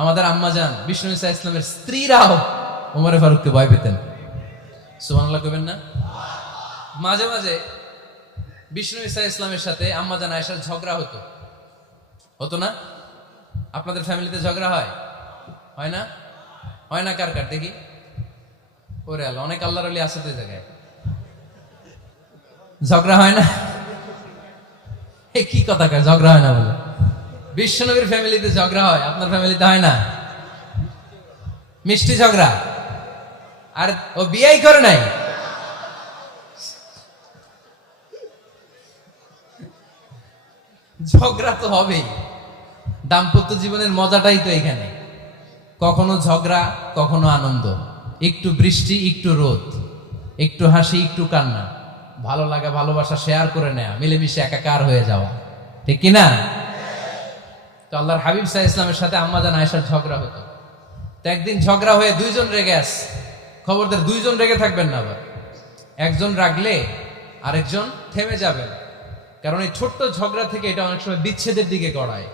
আমাদের আম্মাজান বিষ্ণু ঈসা ইসলামের স্ত্রীরাও ওমরে ফারুককে ভয় পেতেন। সুবহানাল্লাহ কইবেন না? মাঝে মাঝে বিষ্ণু ঈসা ইসলামের সাথে আম্মাজান আয়েশার ঝগড়া হতো, হতো না? আপনাদের ফ্যামিলিতে ঝগড়া হয়? হয় না? হয় না? কার কার দেখি? ওরে আল্লাহ, অনেক আল্লাহর ওলি আছে তো জায়গায়। ঝগড়া হয় না? এ কি কথা কয়, ঝগড়া হয় না বলে? বিশ্বনবীর ফ্যামিলিতে ঝগড়া হয়, আপনার ফ্যামিলিতে হয় না? মিষ্টি ঝগড়া। আর ও বিয়েই করে নাই। ঝগড়া তো হবেই, দাম্পত্য জীবনের মজাটাই তো এখানে। কখনো ঝগড়া, কখনো আনন্দ, একটু বৃষ্টি, একটু রোদ, একটু হাসি, একটু কান্না, ভালো লাগা ভালোবাসা শেয়ার করে নেয়া, মিলেমিশে একাকার হয়ে যাওয়া, ঠিক কিনা? তো আল্লাহর হাবিব সাল্লাল্লাহু আলাইহি ইসলামের সাথে আম্মাজান আয়েশার ঝগড়া হতো। তো একদিন ঝগড়া হয়ে দুইজন রেগে আছে। খবরদার দুইজন রেগে থাকবেন না, আবার একজন রাগলে আরেকজন থেমে যাবেন, কারণ এই ছোট্ট ঝগড়া থেকে এটা অনেক সময় বিচ্ছেদের দিকে গড়ায়।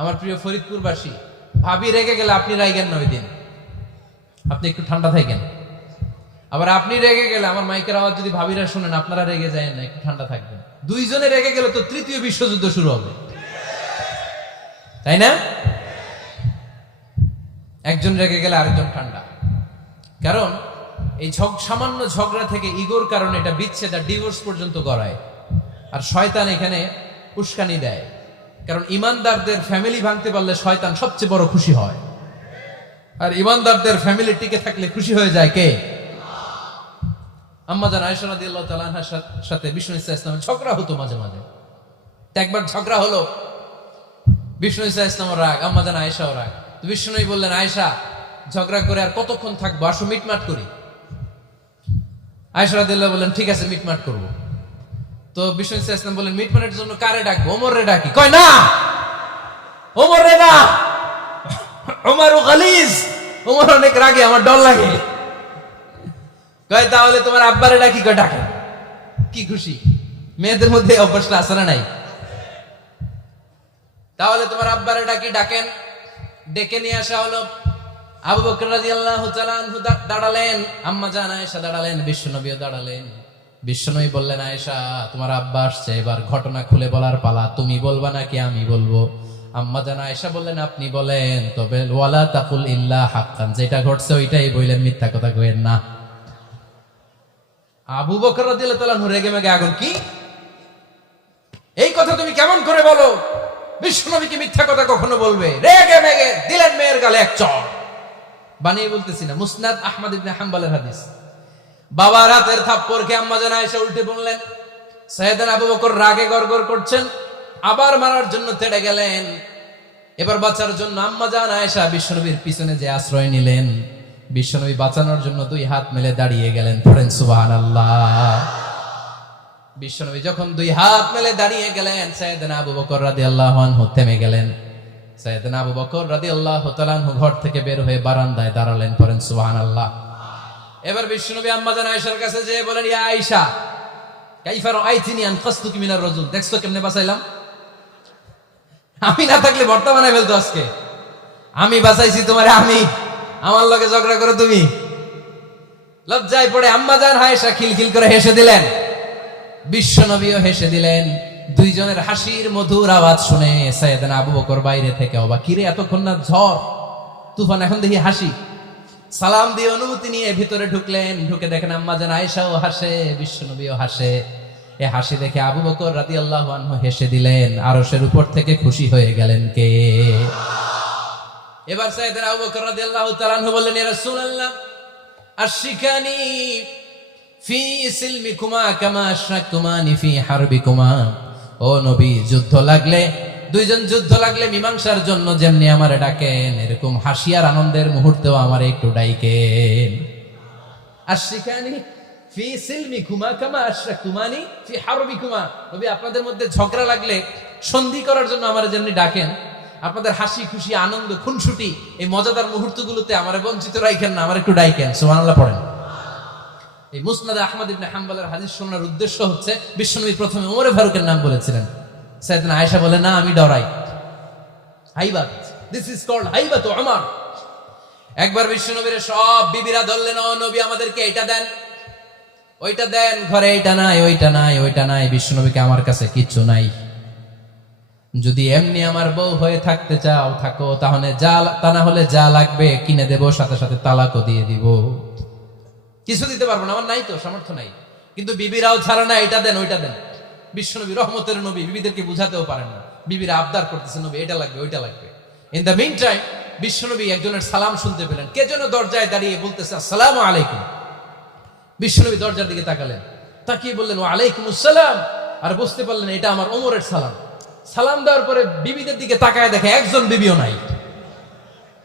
আমার প্রিয় ফরিদপুরবাসী, ভাবি রেগে গেলে আপনি রাইগেন না, ওই দিন আপনি একটু ঠান্ডা থাকেন। আবার আপনি রেগে গেলে, আমার মাইকের আওয়াজ যদি ভাবিরা শুনেন, আপনারা রেগে যায় না, একটু ঠান্ডা থাকবেন। দুইজনে রেগে গেলে তো তৃতীয় বিশ্বযুদ্ধ শুরু হবে, তাই না? একজন রেগে গেলে আরেকজন ঠান্ডা, কারণ এই সামান্য ঝগড়া থেকে ইগোর কারণে এটা বিচ্ছেদ আর ডিভোর্স পর্যন্ত গড়ায়। আর শয়তান এখানে উস্কানি দেয়, কারণ ইমানদারদের ফ্যামিলি ভাঙতে পারলে শয়তান সবচেয়ে বড় খুশি হয়, আর ইমানদারদের ফ্যামিলি টিকে থাকলে খুশি হয়ে যায় কে? আম্মাজান আয়েশা রাদিয়াল্লাহু তাআলা আনহার সাথে বিষ্ণু ঈসা ইসলামের ঝগড়া হতো মাঝে মাঝে। একবার ঝগড়া হলো, বিষ্ণু ঈসা ইসলামের রাগ, আম্মাজান আয়েশাও রাগ। তো বিষ্ণুই বললেন, আয়েশা, ঝগড়া করে আর কতক্ষণ থাকবো, আসো মিটমাট করি। আয়েশা রাদিয়াল্লাহু বললেন, ঠিক আছে, মিটমাট করবো। তো বিষ্ণু ঈসা ইসলাম বললেন, মিটমাটের জন্য কারে ডাকবো? ওমর রে ডাকি। কয় না, ওমর রে না, ওমর গালিজ, ওমর অনেক রাগে, আমার ডর লাগে। কয় তাহলে তোমার আব্বারে ডাকি। কয় ডাকেন। কি খুশি, মেয়েদের মধ্যে অভ্যাসটা আছে না নাই? তাহলে তোমার আব্বারে ডাকি, ডাকেন। ডেকে নিয়ে আসা হলো। আবু বকর রাদিয়াল্লাহু তাআলা আনহু দাঁড়ালেন, আম্মাজান আয়েশা দাঁড়ালেন, বিশ্বনবীও দাঁড়ালেন। বিশ্বনবী বললেন, আয়েশা, তোমার আব্বা আসছে, এবার ঘটনা খুলে বলার পালা, তুমি বলবা নাকি আমি বলবো? আম্মাজান আয়েশা বললেন, আপনি বলেন, তবে ওয়ালা তাকুল ইল্লা হাক্কান, যেটা ঘটছে ওইটাই বললেন, মিথ্যা কথা কইেন না। আবু বকর রাদিয়াল্লাহু তাআলা আনহু রেগে মেগে আগুন। কি এই কথা তুমি কেমন করে বলো? বিশ্বনবীকে মিথ্যা কথা কখনো বলবে? রেগে মেগে দিলেন মেয়ের গালে এক চড়। বানিয়ে বলতেছি না, মুসনাদ আহমদ ইবনে হাম্বলের হাদিস। বাবার হাতের থাপ্পড় খেয়ে আম্মাজান আয়েশা উল্টে বললেন। সাইয়েদনা আবু বকর রাগে গড়গড় করছেন, আবার মারার জন্য তেড়ে গেলেন। এবার বাঁচার জন্য আম্মাজান আয়েশা বিশ্বনবীর পিছনে যে আশ্রয় নিলেন, বিশ্বনবী বাঁচানোর জন্য দুই হাত মেলে দাঁড়িয়ে গেলেন। পড়েন সুবহানাল্লাহ। বিশ্বনবী যখন দুই হাত মেলে দাঁড়িয়ে গেলেন, সাইয়েদনা আবু বকর রাদিয়াল্লাহু আনহু থেমে গেলেন। সাইয়েদনা আবু বকর রাদিয়াল্লাহু তাআলা আনহু ঘর থেকে বের হয়ে বারান্দায় দাঁড়ালেন। পড়েন সুবহানাল্লাহ। এবার বিশ্বনবী আম্মাজান আয়েশার কাছে যেয়ে বলেন, ইয়া আয়েশা, কাইফা রাআইতিনি আনকাসতুকি মিনার রাজুল, দেখছো কেমনে বাঁচাইলাম? আমি না থাকলে ভর্তা বানাই ফেলতো আজকে। আমি বাঁচাইছি তোমারে, আমি, আমার লগে ঝগড়া করো তুমি। লজ্জায় পড়ে আম্মাজান আয়েশা খিলখিল করে হেসে দিলেন, বিশ্বনবীও হেসে দিলেন। দুইজনের হাসির মধুর আওয়াজ শুনে সাইয়েদনা আবু বকর বাইরে থেকে অবাক, কিরে এতক্ষণ না ঝড় তুফান, এখন দেখি হাসি। সালাম দিয়ে অনুমতি নিয়ে ভিতরে ঢুকলেন। ঢুকে দেখেন আম্মাজান আয়েশাও হাসে, বিশ্বনবীও হাসে। এ হাসি দেখে আবু বকর রাদিয়াল্লাহু আনহু হেসে দিলেন। আরশের উপর থেকে খুশি হয়ে গেলেন কে? এবার সাইয়েদনা আবু বকর রাদিয়াল্লাহু তাআলা আনহু বললেন, ইয়া রাসূলুল্লাহ, আশরিকানি ফি সিলমিকুমা কামা আশরাকতুমানি ফি হারবিকুমা। ও নবী, যুদ্ধ লাগলে, দুইজন যুদ্ধ লাগলে মীমাংসার জন্য যেমনি আমারে ডাকেন, এরকম হাসি আর আনন্দের মুহূর্তেও আমারে একটু ডাইকেন। আশরিকানি ফি সিলমিকুমা কামা আশরাকতুমানি ফি হারবিকুমা। নবী, আপনাদের মধ্যে ঝগড়া লাগলে সন্ধি করার জন্য আমারে যেমনি ডাকেন, আপনাদের হাসি খুশি আনন্দ খুনসুটি এই মজাদার মুহূর্তগুলোতে আমারে বঞ্চিত রাখেন না, আমার একটু ডাইকেন। সুবহানাল্লাহ পড়েন। এই মুসনাদ আহমদ ইবনে হাম্বলের হাদিস শোনার উদ্দেশ্য হচ্ছে, বিশ্বনবী প্রথমে ওমর ফারুকের নাম বলেছিলেন। সাইয়েদনা আয়েশা বলে, না, আমি ডরাই। হাইবাত, দিস ইজ কল্ড হাইবাতু উমর। একবার বিশ্বনবীর সব বিবিরা ধরলেন, ও নবী আমাদেরকে এটা দেন, ওইটা দেন, ঘরে এইটা নাই, ওইটা নাই, ওইটা নাই। বিশ্বনবীকে, আমার কাছে কিচ্ছু নাই, যদি এমনি আমার বউ হয়ে থাকতে চাও থাকো, তাহলে তা না হলে যা লাগবে কিনে দেব, সাথে সাথে তালাকও দিয়ে দিব। কিছু দিতে পারবো না, আমার নাই তো, সামর্থ্য নাই। কিন্তু বিবিরাও ছাড়া না, এটা দেন, ওইটা দেন। বিশ্বনবী রহমতের নবী, বিবিদেরকে বুঝাতেও পারেন না, বিবিরা আবদার করতেছে নবী এটা লাগবে, ওইটা লাগবে। ইন দ্য মিন টাইম বিশ্বনবী একজনের সালাম শুনতে পেলেন, কে যেন দরজায় দাঁড়িয়ে বলতেছে আসসালামু আলাইকুম। বিশ্বনবী দরজার দিকে তাকালেন, তাকিয়ে বললেন ওয়া আলাইকুম আসসালাম, আর বুঝতে পারলেন এটা আমার ওমরের সালাম। সালাম দেওয়ার পরে বিবিদের দিকে তাকায় দেখে একজন বিবিও নাই,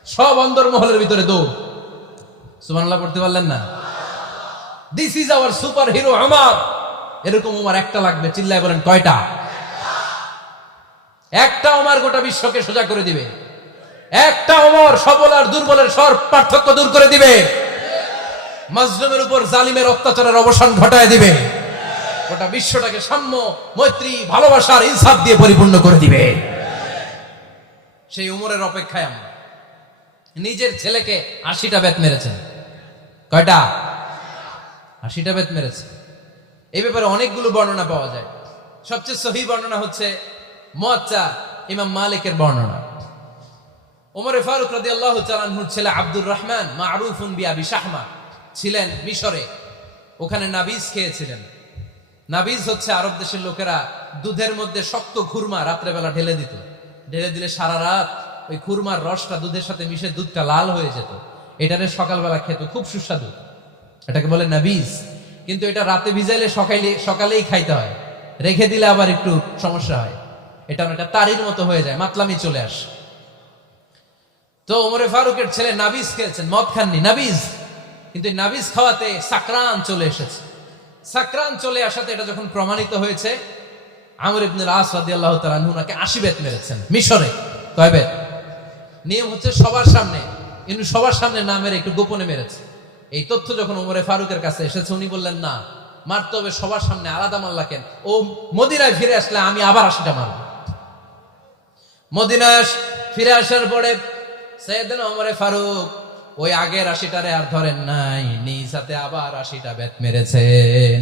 সব অন্দরমহলের ভিতরে দৌড়। সুবহানাল্লাহ পড়তে পারলেন না? This is our super hero Omar. এরকম ওমর একটা লাগবে, চিল্লায় বলেন কয়টা? একটা ওমর গোটা বিশ্বকে সোজা করে দিবে। একটা ওমর সবল আর দুর্বলের সব পার্থক্য দূর করে দিবে। মাজলুমের উপর জালিমের অত্যাচারের অবসান ঘটায় দিবে। গোটা বিশ্বটাকে সাম্য, মৈত্রী, ভালোবাসার, ইনসাফ দিয়ে পরিপূর্ণ করে দিবে। সেই উমরের অপেক্ষায় আমরা। নিজের ছেলেকে 80টা বেত মেরেছেন। কয়টা? 80টা বেত মেরেছে। এই ব্যাপারে অনেকগুলো বর্ণনা পাওয়া যায়। সবচেয়ে সহিহ বর্ণনা হচ্ছে মুয়াত্তা ইমাম মালিকের বর্ণনা। ওমরে ফারুক রাদিয়াল্লাহু তাআলা আনহুর ছেলে আব্দুর রহমান মারুফুন বিআবি শাহমা ছিলেন মিশরে। ওখানে নাবিজ খেয়েছিলেন। নাবিজ হচ্ছে আরব দেশের লোকেরা দুধের মধ্যে শক্ত খুরমা রাত্রেবেলা ঢেলে দিত। ঢেলে দিলে সারা রাত ওই খুরমার রসটা দুধের সাথে মিশে দুধটা লাল হয়ে যেত। এটারে সকালবেলা খেত, খুব সুস্বাদু, এটাকে বলে নাবিজ। কিন্তু এটা রাতে ভিজাইলে সকালেই খাইতে হয়, রেখে দিলে আবার একটু সমস্যা হয়। এটা অনেকটা তারির মতো হয়ে যায়, মাতলামি চলে আসে। তো ওমরে ফারুকের ছেলে নাবিজ খেয়েছেন, মদ খাননি, নাবিজ। কিন্তু নাবিজ খাওয়াতে সাকরান চলে এসেছে। সাকরান চলে আসাতে এটা যখন প্রমাণিত হয়েছে, আমর ইবনে আস রাদিয়াল্লাহু তাআলা আনহু নাকি 80 বেত মেরেছেন মিশরে। কয় বেত? নিয়ম হচ্ছে সবার সামনে, কিন্তু সবার সামনে না মেরে একটু গোপনে মেরেছে। এই তথ্য যখন ওমরে ফারুকের কাছে এসেছে, উনি বললেন না, মারতে হবে সবার সামনে, আলাদা মারলা কেন? ও মদিনায় ফিরে আসলে আমি আবার 80টা মারব। মদিনায় ফিরে আসার পরে সাইয়েদনা ওমরে ফারুক ওই আগের 80টারে আর ধরেন নাই, নিজ হাতে আবার 80টা বেত মেরেছেন।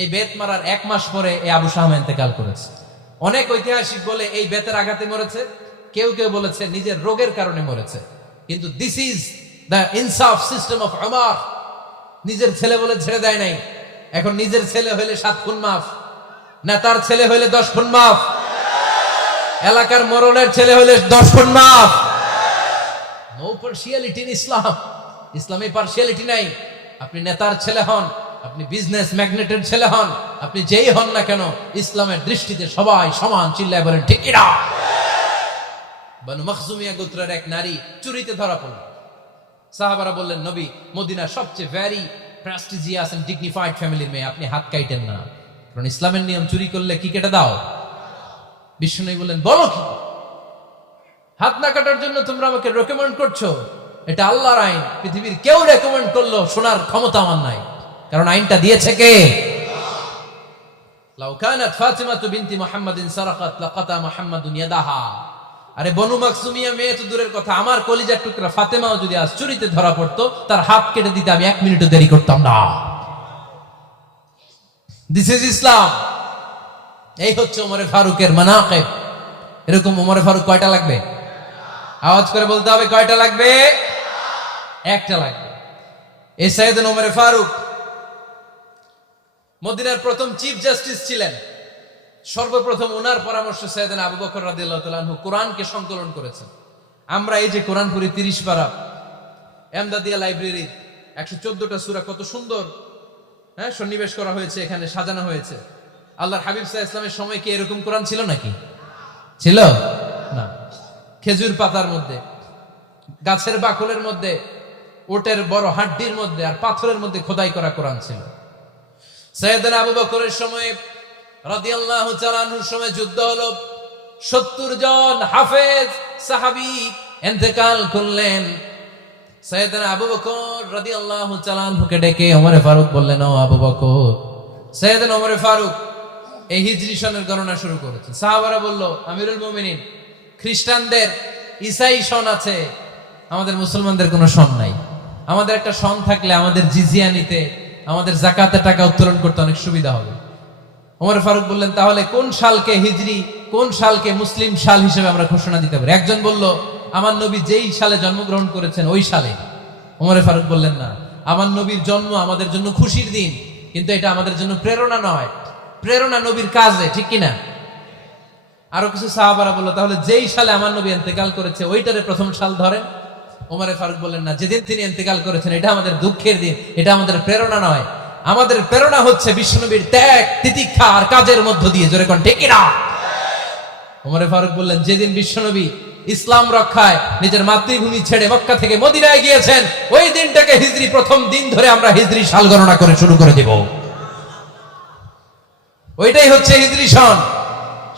এই বেত মারার 1 মাস পরে এই আবু শাহমা ইন্তেকাল করেছে। অনেক ঐতিহাসিক বলে এই বেতের আঘাতে মরেছে, কেউ কেউ বলেছে নিজের রোগের কারণে মরেছে। কিন্তু দিস ইজ দ্য ইনসাফ সিস্টেম অফ ওমর। নিজের ছেলে বলে ছেড়ে দেয় নাই। এখন নিজের ছেলে হইলে 7 খুন মাফ, নেতার ছেলে হইলে 10 খুন মাফ, এলাকার মোড়লের ছেলে হইলে 10 খুন মাফ। নো পার্সিয়ালিটি ইন ইসলাম। ইসলামে পার্সিয়ালিটি নাই। আপনি নেতার ছেলে হন, আপনি বিজনেস ম্যাগনেটের ছেলে হন, আপনি যেই হন না কেন, ইসলামের দৃষ্টিতে সবাই সমান। চিল্লায় বলেন ঠিক কিনা? বানু মখজুমিয়া গোত্রের এক নারী চুরিতে ধরা পড়ল। সাহাবারা বললেন, নবী, মদিনার সবচেয়ে ভেরি প্রেস্টিজিয়াস এন্ড ডিগনিফাইড ফ্যামিলির মেয়ে, আপনি হাত কাটেন না, কারণ ইসলামের নিয়ম চুরি করলে কি কেটে দাও? বিশ্বনবী বললেন, বলো কি? হাত না কাটার জন্য তোমরা আমাকে রেকমেন্ড করছো? এটা আল্লাহর আইন। পৃথিবীর কেউ রেকমেন্ড করলো শোনার ক্ষমতা আমার নাই, কারণ আইনটা দিয়েছে কে? লাউ কানাত ফাতিমাতু বিনতি মুহাম্মাদিন সারাকাত লাকাতা মুহাম্মাদুন ইয়াদাহা। আরে বনু মাকসুমিয়া মেয়ে তো দূরের কথা, আমার কলিজার টুকরা ফাতেমাও যদি আজ চুরিতে ধরা পড়তো, তার হাত কেটে দিতে আমি 1 মিনিটও দেরি করতাম না। দিস ইজ ইসলাম। এই হচ্ছে ওমরে ফারুকের মানাকিব। এরকম ওমরে ফারুক কয়টা লাগবে? আওয়াজ করে বলতে হবে, কয়টা লাগবে? একটা লাগবে। এই সাইয়েদনা ওমরে ফারুক মদিনার প্রথম চিফ জাস্টিস ছিলেন। সর্বপ্রথম ওনার পরামর্শে সাইয়েদনা আবু বকর রাদিয়াল্লাহু তাআলা আনহু কোরআনকে সংকলন করেছেন। আমরা এই যে কোরআন পড়ি 30 পারা, এমদাদিয়া লাইব্রেরির 114টা সূরা, কত সুন্দর সন্নিবেশ করা হয়েছে, এখানে সাজানো হয়েছে। আল্লাহর হাবিব সাল্লাল্লাহু আলাইহি ওয়াসাল্লামের সময় কি এরকম কোরআন ছিল নাকি? ছিল না। খেজুর পাতার মধ্যে, গাছের বাকলের মধ্যে, ওটের বড় হাড্ডির মধ্যে আর পাথরের মধ্যে খোদাই করা কোরআন ছিল। সাইয়েদনা আবু বকরের সময় রাদিয়াল্লাহু তাআলা আনহুর সময় যুদ্ধ হলো। 70 জন হাফেজ সাহাবী ইন্তেকাল করলেন। সাইয়েদনা আবু বকর রাদিয়াল্লাহু তাআলা আনহুকে ডেকে ওমরে ফারুক বললেন, ও আবু বকর। সাইয়েদনা ওমরে ফারুক এই হিজরি সনের গণনা শুরু করেছেন। সাহাবারা বলল, আমিরুল মুমিনিন, খ্রিস্টানদের ঈসাই সন আছে, আমাদের মুসলমানদের কোনো সন নাই। আমাদের একটা সন থাকলে আমাদের জিজিয়া নিতে, আমাদের জাকাতের টাকা উত্তোলন করতে অনেক সুবিধা হবে। ওমর ফারুক বললেন, তাহলে কোন সালকে হিজরি, কোন সালকে মুসলিম সাল হিসেবে আমরা ঘোষণা দিতে পারি? একজন বলল, আমার নবী যেই সালে জন্মগ্রহণ করেছেন ওই সালে। ওমর ফারুক বললেন, না, আমার নবীর জন্ম আমাদের জন্য খুশির দিন, কিন্তু এটা আমাদের জন্য প্রেরণা নয়। প্রেরণা নবীর কাজে, ঠিক কিনা? আরো কিছু সাহাবারা বলল, তাহলে যেই সালে আমার নবী ইন্তেকাল করেছে ওইটারে প্রথম সাল ধরেন। ওমর ফারুক বললেন, না, যেদিন তিনি ইন্তেকাল করেছেন এটা আমাদের দুঃখের দিন, এটা আমাদের প্রেরণা নয়। আমাদের প্রেরণা হচ্ছে বিশ্বনবীর ত্যাগ, তিতিক্ষা আর কাজের মধ্য দিয়ে। জোরে কোন ঠিক কিনা? ওমর ফারুক বললেন, যেদিন বিশ্বনবী ইসলাম রক্ষায় নিজের মাতৃভূমি ছেড়ে মক্কা থেকে মদিনায় গিয়েছেন, ওই দিনটাকে হিজরি প্রথম দিন ধরে আমরা হিজরি সাল গণনা করে শুরু করে দেব। ওইটাই হচ্ছে হিজরি সন।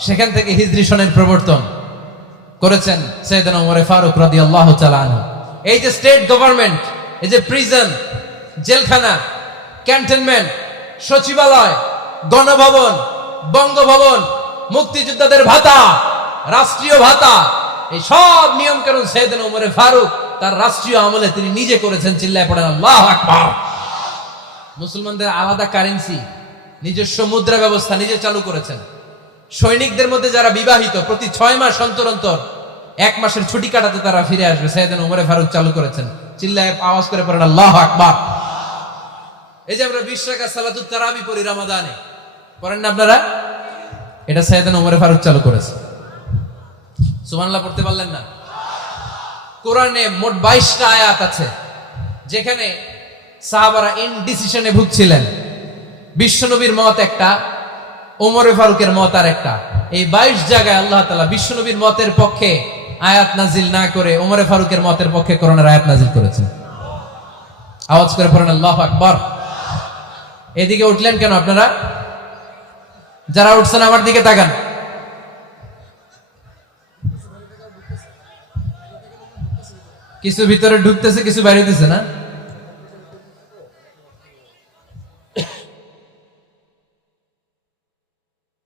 সেখান থেকে হিজরি সনের প্রবর্তন করেছেন সাইয়েদনা ওমর ফারুক রাদিয়াল্লাহু তাআলা আনহু। এই যে স্টেট গভর্নমেন্ট, এই যে প্রিজন, জেলখানা, ক্যান্টনমেন্ট, সচিবালয়, গণভবন, বঙ্গভবন, মুক্তিযোদ্ধাদের ভাতা, রাষ্ট্রীয় ভাতা, এই সব নিয়ম কানুন সাইয়েদনা ওমর ফারুক তার রাষ্ট্রীয় আমলে তিনি নিজে করেছেন। চিল্লায় পড়েন আল্লাহু আকবার। মুসলমানদের আলাদা কারেন্সি, নিজস্ব মুদ্রা ব্যবস্থা নিজে চালু করেছেন। সৈনিকদের মধ্যে যারা বিবাহিত, প্রতি 6 মাস অন্তর অন্তর 1 মাসের ছুটি কাটাতে তারা ফিরে আসবে, সাইয়েদনা ওমর ফারুক চালু করেছেন। চিল্লায় আওয়াজ করে পড়েন আল্লাহু আকবার। এই যে আমরা 20 রাকাত সালাতুত তারাবি পড়ি রমাদানে, পড়েন না আপনারা? এটা সাইয়েদনা ওমর ফারুক চালু করেছে। সুবহানাল্লাহ পড়তে পারলেন না? কোরআনে মোট 22টা আয়াত আছে যেখানে সাহাবারা ইনডিসিশনে ভুগছিলেন। বিশ্বনবীর মত একটা, ওমর ফারুকের মত আর একটা। এই 22 জায়গায় আল্লাহ তাআলা বিশ্বনবীর মতের পক্ষে আয়াত নাজিল না করে ওমর ফারুকের মতের পক্ষে কোরআনের আয়াত নাজিল করেছেন। আওয়াজ করে পড়েন আল্লাহু আকবার। এদিকে উঠলেন কেন আপনারা? যারা উঠছেন আমার দিকে তাকান। কিছু ভিতরে ঢুকতেছে, কিছু বাইরে দিতেছে না?